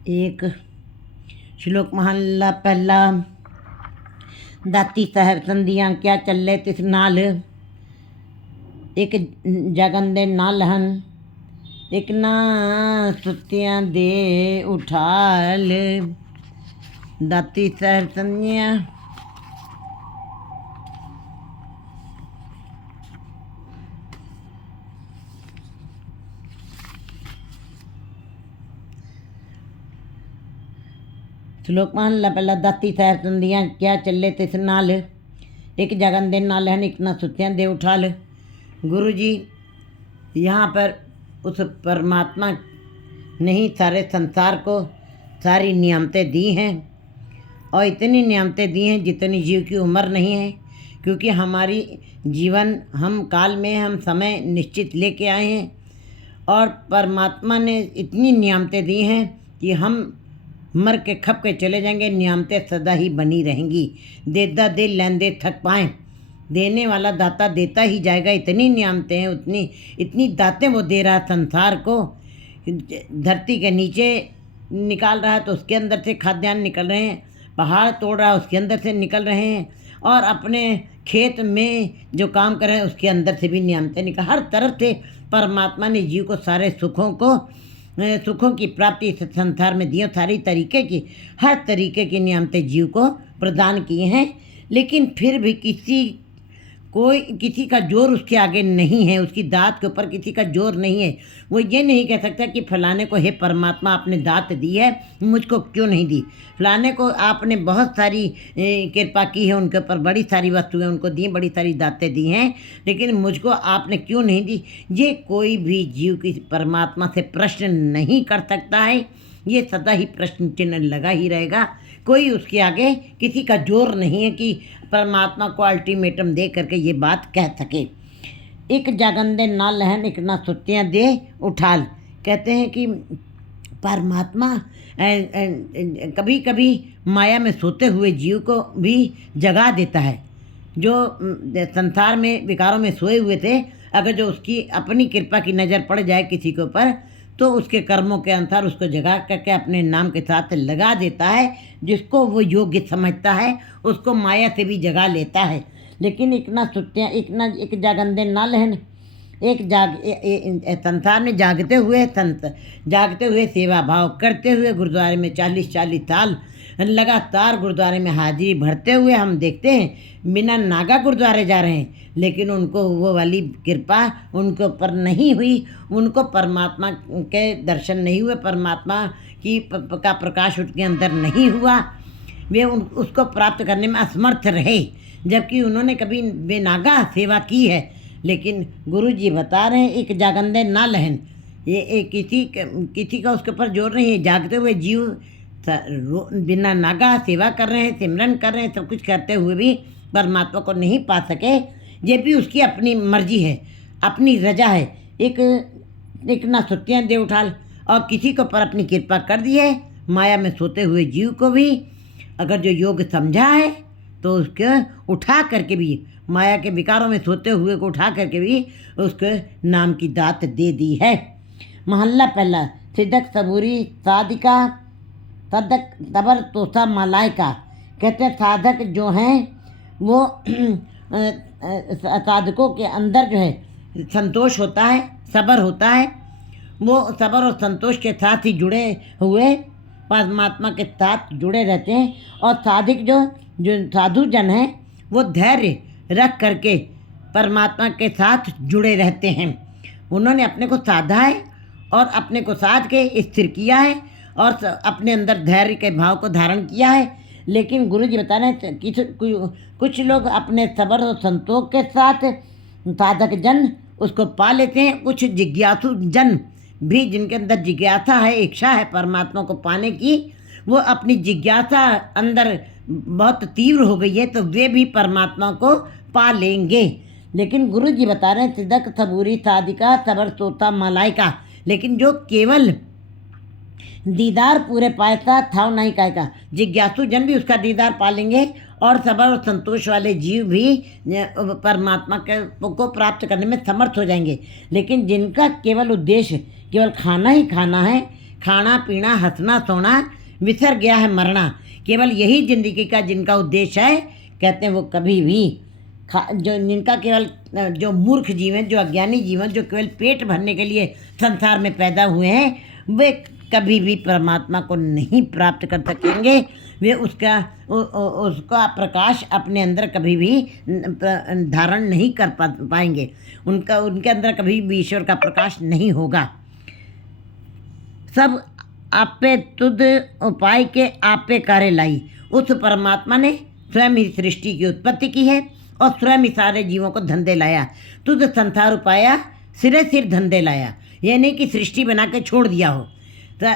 एक श्लोक महला पहला। दाती साहब संधियां क्या चले तिस नाल, एक जगन दे नाल हन, एक ना सुतियां दे उठाल। दाती साहब संधियां श्लोक महला पहला। दाती साहब संधियां क्या चले तिस नाल, एक जगन दे नाल हन, एक ना सुतियां दे उठाल। गुरु जी यहाँ पर उस परमात्मा ने ही सारे संसार को सारी नियामतें दी हैं, और इतनी नियामतें दी हैं जितनी जीव की उम्र नहीं है, क्योंकि हमारी जीवन हम काल में हम समय निश्चित लेके आए हैं, और परमात्मा ने इतनी नियामतें दी हैं कि हम मर के खप के चले जाएंगे, नियामतें सदा ही बनी रहेंगी। देता दे लेंदे थक पाएँ, देने वाला दाता देता ही जाएगा। इतनी नियामतें हैं, इतनी दातें वो दे रहा संसार को। धरती के नीचे निकाल रहा है तो उसके अंदर से खाद्यान्न निकल रहे हैं, पहाड़ तोड़ रहा है उसके अंदर से निकल रहे हैं, और अपने खेत में जो काम कर रहे हैं उसके अंदर से भी नियामतें निकल। हर तरफ से परमात्मा ने जीव को सारे सुखों की प्राप्ति इस संसार में दी, सारी तरीके की हर तरीके की नियामतें जीव को प्रदान किए हैं। लेकिन फिर भी किसी का जोर उसके आगे नहीं है, उसकी दात के ऊपर किसी का जोर नहीं है। वो ये नहीं कह सकता कि फलाने को हे परमात्मा आपने दात दी है, मुझको क्यों नहीं दी। फलाने को आपने बहुत सारी कृपा की है, उनके ऊपर बड़ी सारी वस्तुएं उनको दी, बड़ी सारी दातें दी हैं, लेकिन मुझको आपने क्यों नहीं दी। ये कोई भी जीव की परमात्मा से प्रश्न नहीं कर सकता है, ये सदा ही प्रश्न चिन्ह लगा ही रहेगा। कोई उसके आगे किसी का जोर नहीं है कि परमात्मा को अल्टीमेटम दे करके ये बात कह सके। एक जागन दे ना लहन, एक ना सुतियाँ दे उठाल। कहते हैं कि परमात्मा कभी कभी माया में सोते हुए जीव को भी जगा देता है। जो संसार में विकारों में सोए हुए थे, अगर जो उसकी अपनी कृपा की नज़र पड़ जाए किसी के ऊपर, तो उसके कर्मों के अनुसार उसको जगा करके अपने नाम के साथ लगा देता है। जिसको वो योग्य समझता है उसको माया से भी जगा लेता है। लेकिन एक ना सुतियाँ, एक जागंदे ना लहन, संसार में जागते हुए सेवा भाव करते हुए गुरुद्वारे में 40-40 साल लगातार गुरुद्वारे में हाजिरी भरते हुए हम देखते हैं बिना नागा गुरुद्वारे जा रहे हैं, लेकिन उनको वो वाली कृपा उनके ऊपर नहीं हुई, उनको परमात्मा के दर्शन नहीं हुए, परमात्मा का प्रकाश उनके अंदर नहीं हुआ, वे उसको प्राप्त करने में असमर्थ रहे, जबकि उन्होंने कभी बेनागा सेवा की है। लेकिन गुरु जी बता रहे हैं एक जागंदे ना लहन, ये किसी का उसके ऊपर जोर नहीं है। जागते हुए जीव बिना नागा सेवा कर रहे हैं, सिमरन कर रहे हैं, सब कुछ करते हुए भी परमात्मा को नहीं पा सके। ये भी उसकी अपनी मर्जी है, अपनी रजा है। एक ना सुतियाँ दे उठाल, और किसी को पर अपनी कृपा कर दी है। माया में सोते हुए जीव को भी अगर जो योग समझा है तो उसके उठा करके भी, माया के विकारों में सोते हुए को उठा करके भी उसके नाम की दात दे दी है। महल्ला पहला। सिद्धक सबूरी साधिका साधक तबर तोसा मलाइका। कहते हैं साधक जो हैं वो साधकों के अंदर जो है संतोष होता है, सब्र होता है। वो सब्र और संतोष के साथ ही जुड़े हुए परमात्मा के साथ जुड़े रहते हैं। और साधक जो साधु जन हैं वो धैर्य रख करके परमात्मा के साथ जुड़े रहते हैं। उन्होंने अपने को साधा है और अपने को साध के स्थिर किया है और अपने अंदर धैर्य के भाव को धारण किया है। लेकिन गुरु जी बता रहे हैं कि कुछ लोग अपने सब्र और संतोष के साथ साधक जन उसको पा लेते हैं। कुछ जिज्ञासु जन भी, जिनके अंदर जिज्ञासा है, इच्छा है परमात्मा को पाने की, वो अपनी जिज्ञासा अंदर बहुत तीव्र हो गई है, तो वे भी परमात्मा को पा लेंगे। लेकिन गुरु जी बता रहे हैं सिद्धक सबूरी साधिका सबर तोता मलाइका। लेकिन जो केवल दीदार पूरे पायता था नहीं का, जिज्ञासु जन भी उसका दीदार पा लेंगे, और सबर और संतोष वाले जीव भी परमात्मा को प्राप्त करने में समर्थ हो जाएंगे। लेकिन जिनका केवल उद्देश्य केवल खाना ही खाना है, खाना पीना हंसना सोना विसर गया है मरना। केवल यही जिंदगी का जिनका उद्देश्य है, कहते हैं वो कभी भी जो जिनका केवल जो मूर्ख जीवन, जो अज्ञानी जीवन, जो केवल पेट भरने के लिए संसार में पैदा हुए हैं, वे कभी भी परमात्मा को नहीं प्राप्त कर सकेंगे। वे उसका प्रकाश अपने अंदर कभी भी धारण नहीं कर पाएंगे। उनके अंदर कभी भी ईश्वर का प्रकाश नहीं होगा। सब आपे तुद उपाय के आपे कार्य लाई। उस परमात्मा ने स्वयं ही सृष्टि की उत्पत्ति की है और स्वयं ही सारे जीवों को धंधे लाया। तुद संसार उपाया, सिरे सिर धंधे लाया। यह नहीं कि सृष्टि बना के छोड़ दिया हो, तो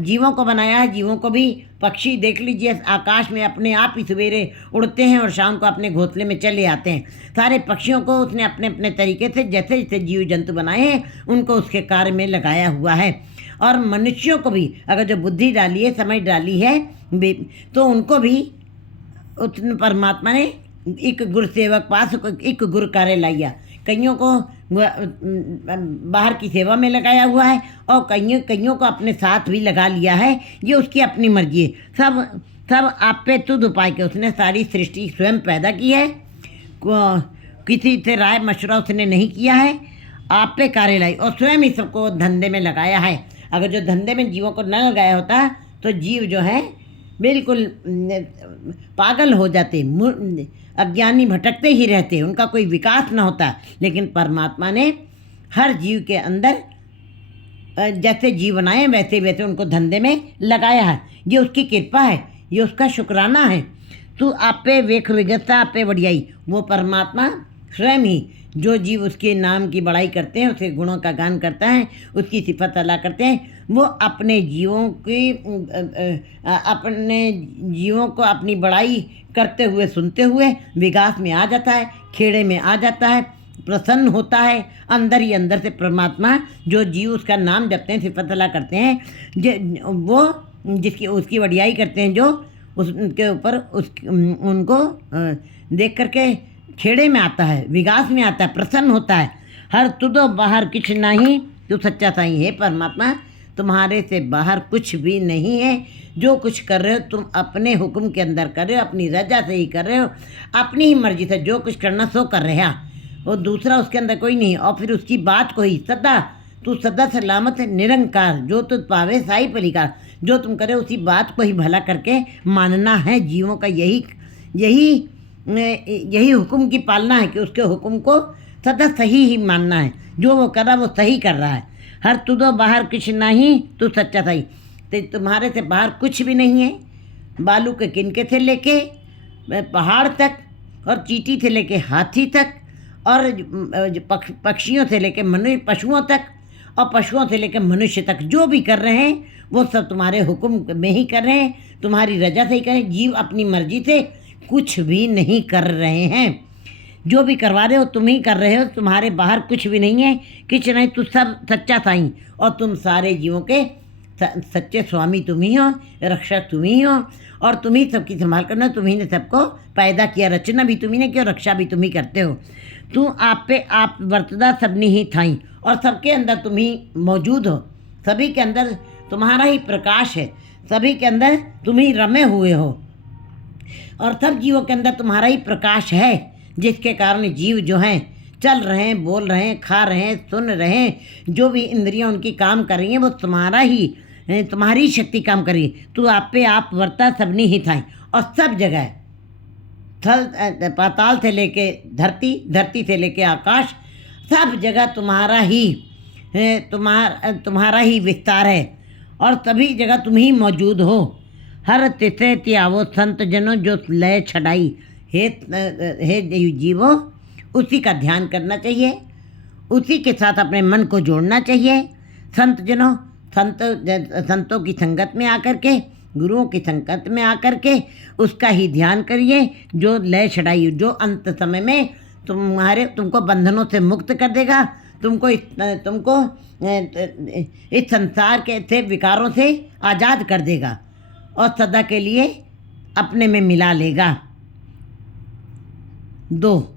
जीवों को बनाया है। जीवों को भी पक्षी देख लीजिए, आकाश में अपने आप ही सवेरे उड़ते हैं और शाम को अपने घोंसले में चले आते हैं। सारे पक्षियों को उसने अपने अपने तरीके से जैसे जैसे जीव जंतु बनाए हैं उनको उसके कार्य में लगाया हुआ है। और मनुष्यों को भी अगर जो बुद्धि डाली है, समझ डाली है, तो उनको भी उस परमात्मा ने एक गुरु सेवक पास एक गुरु कार्य लाया। कईयों को बाहर की सेवा में लगाया हुआ है और कईयों को अपने साथ भी लगा लिया है। ये उसकी अपनी मर्जी है। सब आप पे तुद उपाय के उसने सारी सृष्टि स्वयं पैदा की है। किसी से राय मशवरा उसने नहीं किया है। आप पे कार्य लाई और स्वयं ही सबको धंधे में लगाया है। अगर जो धंधे में जीवों को न लगाया होता तो जीव जो है बिल्कुल पागल हो जाते, अज्ञानी भटकते ही रहते, उनका कोई विकास न होता। लेकिन परमात्मा ने हर जीव के अंदर जैसे जीव बनाए वैसे वैसे उनको धंधे में लगाया है। ये उसकी कृपा है, ये उसका शुक्राना है। तू आप पे वेख विगतता आप पे बढ़ियाई। वो परमात्मा स्वयं ही जो जीव उसके नाम की बड़ाई करते हैं, उसके गुणों का गान करता है, उसकी सिफत अला करते हैं, वो अपने जीवों को अपनी बड़ाई करते हुए सुनते हुए विकास में आ जाता है, खेड़े में आ जाता है, प्रसन्न होता है। अंदर ही अंदर से परमात्मा जो जीव उसका नाम जपते हैं, सिफत अला करते हैं, वो जिसकी उसकी बढ़ियाई करते हैं, जो उसके ऊपर उनको देख करके खेड़े में आता है, विकास में आता है, प्रसन्न होता है। हर तुदो बाहर कुछ नहीं, तू सच्चा साईं है। परमात्मा तुम्हारे से बाहर कुछ भी नहीं है। जो कुछ कर रहे हो तुम अपने हुक्म के अंदर कर रहे हो, अपनी रजा से ही कर रहे हो, अपनी ही मर्जी से जो कुछ करना सो कर रहे हैं। और दूसरा उसके अंदर कोई नहीं। और फिर उसकी बात को ही तू सदा सलामत निरंकार, जो तुझ पावे साई परिकार। जो तुम करे उसी बात को ही भला करके मानना है। जीवों का यही हुक्म की पालना है कि उसके हुक्म को सदा सही ही मानना है। जो वो कर रहा वो सही कर रहा है। हर तुदो बाहर कुछ नहीं, तू सच्चा सही। तो तुम्हारे से बाहर कुछ भी नहीं है। बालू के किनके से लेके पहाड़ तक, और चींटी से लेके हाथी तक, और पक्षियों से लेके पशुओं तक, और पशुओं से लेकर मनुष्य तक जो भी कर रहे हैं वो सब तुम्हारे हुक्म में ही कर रहे हैं, तुम्हारी रजा से ही कर रहे हैं। जीव अपनी मर्जी से कुछ भी नहीं कर रहे हैं। जो भी करवा रहे हो तुम ही कर रहे हो, तुम्हारे बाहर कुछ भी नहीं है। कुछ नहीं, तू सब सच्चा साईं, और तुम सारे जीवों के सच्चे स्वामी तुम ही हो, रक्षक तुम ही हो, और तुम ही सबकी संभाल करना। तुम ही ने सबको पैदा किया, रचना भी तुम ही ने की और रक्षा भी तुम ही करते हो। तू आप पे आप वर्तदा सबनी ही थाई, और सबके अंदर तुम ही मौजूद हो। सभी के अंदर तुम्हारा ही प्रकाश है, सभी के अंदर तुम ही रमे हुए हो, और सब जीवों के अंदर तुम्हारा ही प्रकाश है, जिसके कारण जीव जो हैं चल रहे हैं, बोल रहे हैं, खा रहे हैं, सुन रहे हैं। जो भी इंद्रियां उनकी काम कर रही हैं वो तुम्हारी शक्ति काम कर रही है। तू आप पे आप वर्ता सबनी ही थाई, और सब जगह थल पाताल से लेके धरती, धरती से लेके आकाश, सब जगह तुम्हारा ही विस्तार है, और सभी जगह तुम ही मौजूद हो। हर तिथे त्यावो संत जनों जो लय छड़ाई। हे जीवो, उसी का ध्यान करना चाहिए, उसी के साथ अपने मन को जोड़ना चाहिए। संत जनों, संतों की संगत में आकर के, गुरुओं की संगत में आकर के उसका ही ध्यान करिए, जो लय छड़ाई, जो अंत समय में तुमको बंधनों से मुक्त कर देगा, तुमको इस संसार के विकारों से आज़ाद कर देगा, और सदा के लिए अपने में मिला लेगा। 2